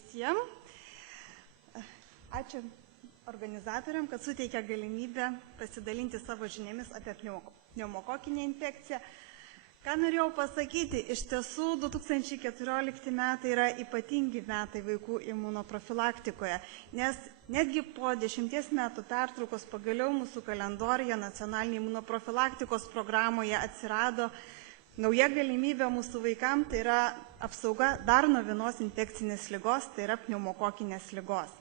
visiems. Ačiū organizatoriam, kad suteikia galimybę pasidalinti savo žiniomis apie pneumokokinę infekciją. Ką norėjau pasakyti, iš tiesų 2014 metai yra ypatingi metai vaikų imunoprofilaktikoje, nes netgi po 10 metų pertraukos pagaliau mūsų kalendorijoje nacionalinėje imunoprofilaktikos programoje atsirado nauja galimybė mūsų vaikams, tai yra apsauga dar nuo vienos infekcinės ligos, tai yra pneumokokinės ligos.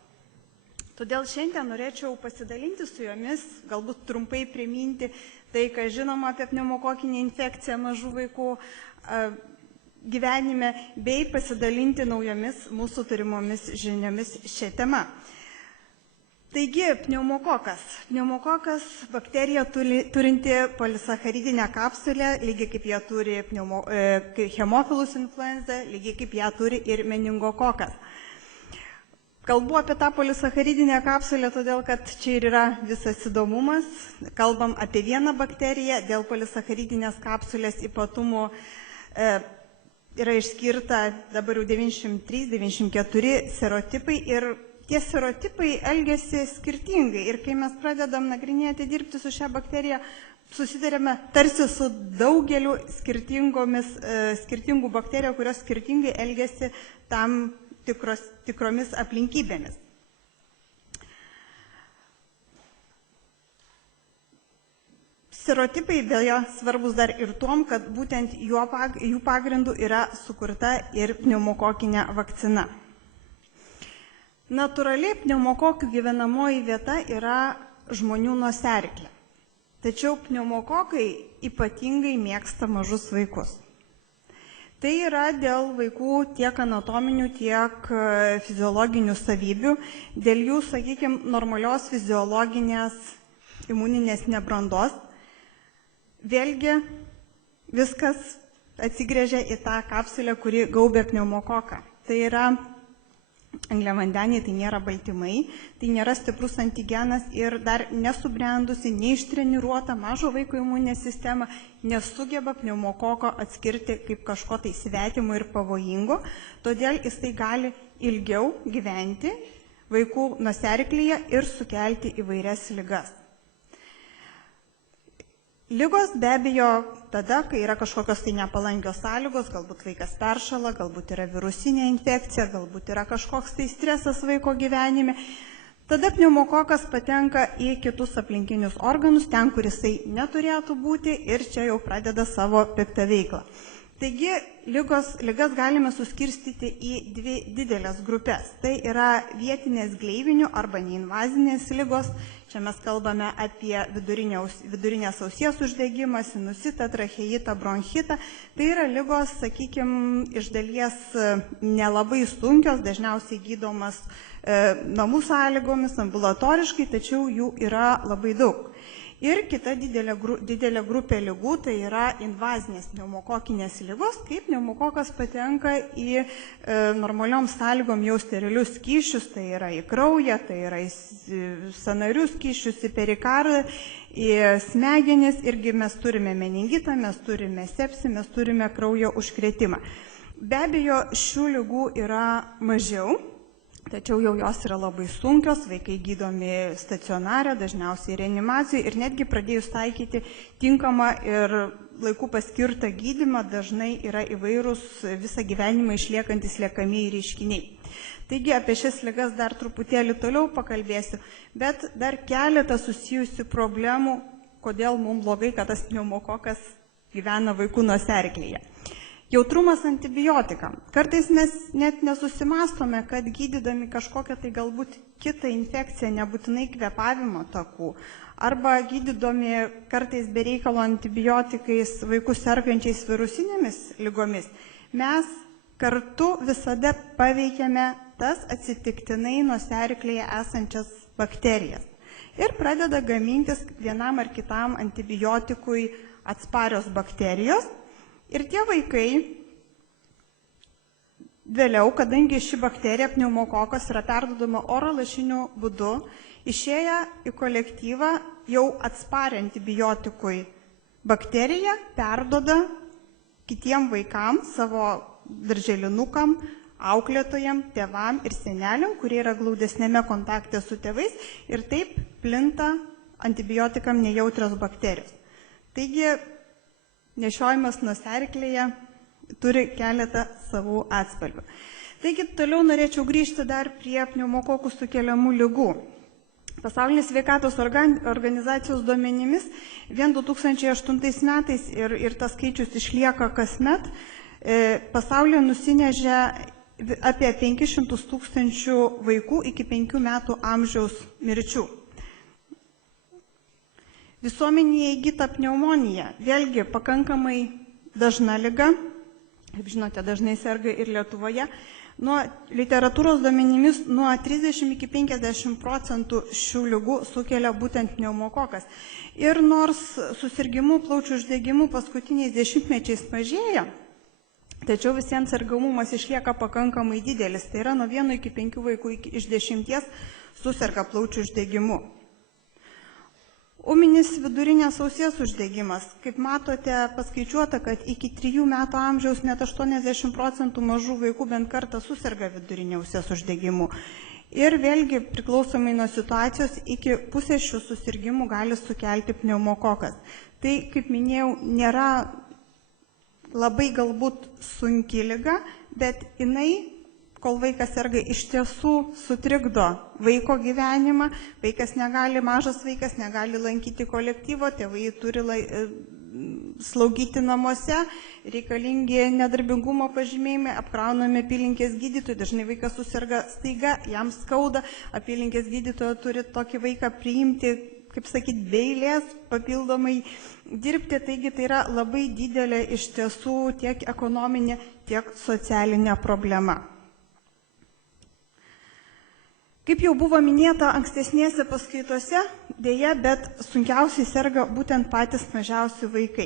Todėl šiandien norėčiau pasidalinti su jomis, galbūt trumpai priminti tai, ką žinoma apie pneumokokinę infekciją mažų vaikų gyvenime, bei pasidalinti naujomis mūsų turimomis žiniomis šią temą. Taigi, pneumokokas. Pneumokokas bakterija turinti polisacharidinę kapsulę, lygiai kaip ją turi Haemophilus influenza, lygiai kaip ją turi ir meningokokas. Kalbu apie tą polisacharidinę kapsulę, todėl kad čia ir yra visas įdomumas. Kalbam apie vieną bakteriją, dėl polisacharidinės kapsulės ypatumų yra išskirta dabar jau 93-94 serotipai ir tie serotipai elgiasi skirtingai. Ir kai mes pradedam nagrinėti, dirbti su šią bakteriją, susidarėme tarsi su daugeliu skirtingų bakterijų, kurios skirtingai elgiasi tam tikromis aplinkybėmis. Serotipai beje svarbus dar ir tuom, kad būtent jų pagrindų yra sukurta ir pneumokokinė vakcina. Natūraliai pneumokokų gyvenamoji vieta yra žmonių nosiaryklė. Tačiau pneumokokai ypatingai mėgsta mažus vaikus. Tai yra dėl vaikų tiek anatominių, tiek fiziologinių savybių, dėl jų, sakykime, normalios fiziologinės imuninės nebrandos. Vėlgi viskas atsigręžia į tą kapsulę, kuri gaubia pneumokoką. Tai yra angliavandeniai, tai nėra baltymai, tai nėra stiprus antigenas ir dar nesubrendusi, neištreniruota mažo vaiko imuninė sistema nesugeba pneumokoko atskirti kaip kažko tai svetimo ir pavojingo, todėl jisai gali ilgiau gyventi vaikų nosiaryklėje ir sukelti įvairias ligas. Ligos be abejo tada, kai yra kažkokios tai nepalankios sąlygos, galbūt vaikas peršala, galbūt yra virusinė infekcija, galbūt yra kažkoks tai stresas vaiko gyvenime, tada pneumokokas patenka į kitus aplinkinius organus, ten, kur jisai neturėtų būti ir čia jau pradeda savo piktą veiklą. Taigi, ligas galime suskirstyti į dvi didelės grupės. Tai yra vietinės gleivinių arba neinvazinės ligos. Čia mes kalbame apie vidurinės ausies uždegimą, sinusitą, tracheitą, bronchitą. Tai yra ligos, sakykime, iš dalies nelabai sunkios, dažniausiai gydomas namų sąlygomis, ambulatoriškai, tačiau jų yra labai daug. Ir kita didelė grupė ligų, tai yra invazinės pneumokokinės ligos, kaip pneumokokas patenka į normaliom sąlygom jau sterilius skysčius, tai yra į kraują, tai yra į sąnarius skysčius, į perikardą, į smegenis, irgi mes turime meningitą, mes turime sepsį, mes turime kraujo užkrėtimą. Be abejo, šių ligų yra mažiau. Tačiau jau jos yra labai sunkios, vaikai gydomi stacionare, dažniausiai reanimacijoje ir netgi pradėjus taikyti tinkamą ir laiku paskirtą gydymą dažnai yra įvairūs visą gyvenimą išliekantis liekamieji reiškiniai. Taigi apie šias ligas dar truputėlį toliau pakalbėsiu, bet dar keletą susijusių problemų, kodėl mums blogai, kad tas pneumokokas gyvena vaikų nosiaryklėje. Jautrumas antibiotikam. Kartais mes net nesusimastome, kad gydydami kažkokią tai galbūt kitą infekciją, nebūtinai kvėpavimo takų, arba gydydami kartais be reikalo antibiotikais vaikus sergančiais virusinėmis ligomis, mes kartu visada paveikiame tas atsitiktinai nosiaryklėje esančias bakterijas. Ir pradeda gamintis vienam ar kitam antibiotikui atsparios bakterijos. Ir tie vaikai vėliau, kadangi ši bakterija pneumokokas yra perduodama oro lašiniu būdu, išėję į kolektyvą jau atsparę antibiotikui bakteriją perduoda kitiem vaikam, savo darželinukam auklėtojam, tėvam ir seneliam, kurie yra glaudesnėme kontakte su tėvais ir taip plinta antibiotikam nejautrios bakterijos. Taigi, nešiojimas nosiaryklėje turi keletą savų atspalvių. Taigi, toliau norėčiau grįžti dar prie pneumokokų sukeliamų ligų. Pasaulinės sveikatos organizacijos duomenimis vien 2008 metais ir tas skaičius išlieka kasmet, pasaulyje nusinešė apie 500 tūkstančių vaikų iki 5 metų amžiaus mirčių. Visuomenėje įgyta pneumonija, vėlgi pakankamai dažna liga, kaip žinote, dažnai serga ir Lietuvoje. Nuo literatūros duomenimis nuo 30 iki 50% šių ligų sukelia būtent pneumokokas. Ir nors susirgimų plaučių uždegimų paskutiniais dešimtmečiais mažėja, tačiau visiems sergamumas išlieka pakankamai didelis. Tai yra nuo 1 iki 5 vaikų iš 10 suserga plaučių uždegimu. Ūminis vidurinės ausies uždegimas. Kaip matote, paskaičiuota, kad iki 3 metų amžiaus net 80% mažų vaikų bent kartą suserga vidurinė ausies uždegimu. Ir vėlgi, priklausomai nuo situacijos, iki pusės šių susirgimų gali sukelti pneumokokas. Tai, kaip minėjau, nėra labai galbūt sunki liga, bet jinai, kol vaikas serga, iš tiesų sutrikdo vaiko gyvenimą, mažas vaikas negali lankyti kolektyvo, tėvai turi slaugyti namuose, reikalingi nedarbingumo pažymėjimai, apkraunami apylinkės gydytojai, dažnai vaikas suserga staiga, jam skauda, apylinkės gydytojo turi tokį vaiką priimti, kaip sakyti, be eilės, papildomai dirbti, taigi tai yra labai didelė iš tiesų tiek ekonominė, tiek socialinė problema. Kaip jau buvo minėta ankstesnėse paskaitose, dėja, bet sunkiausiai serga būtent patys mažiausi vaikai.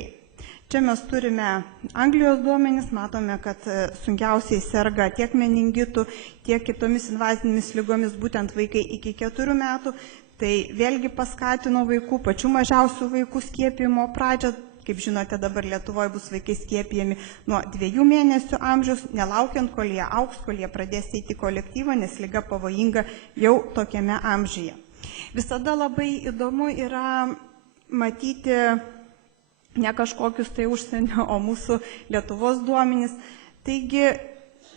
Čia mes turime Anglijos duomenis, matome, kad sunkiausiai serga tiek meningitų, tiek kitomis invazinėmis lygomis būtent vaikai iki 4 metų. Tai vėlgi paskatino vaikų, pačių mažiausių vaikų skiepijimo pradžią. Kaip žinote, dabar Lietuvoje bus vaikai skiepijami nuo 2 mėnesių amžiaus, nelaukiant, kol jie augs, kol jie pradės eiti į kolektyvą, nes liga pavojinga jau tokiame amžiuje. Visada labai įdomu yra matyti ne kažkokius tai užsienio, o mūsų Lietuvos duomenys. Taigi,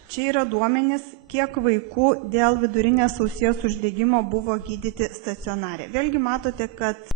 čia yra duomenys, kiek vaikų dėl vidurinės ausies uždegimo buvo gydyti stacionare. Vėlgi matote, kad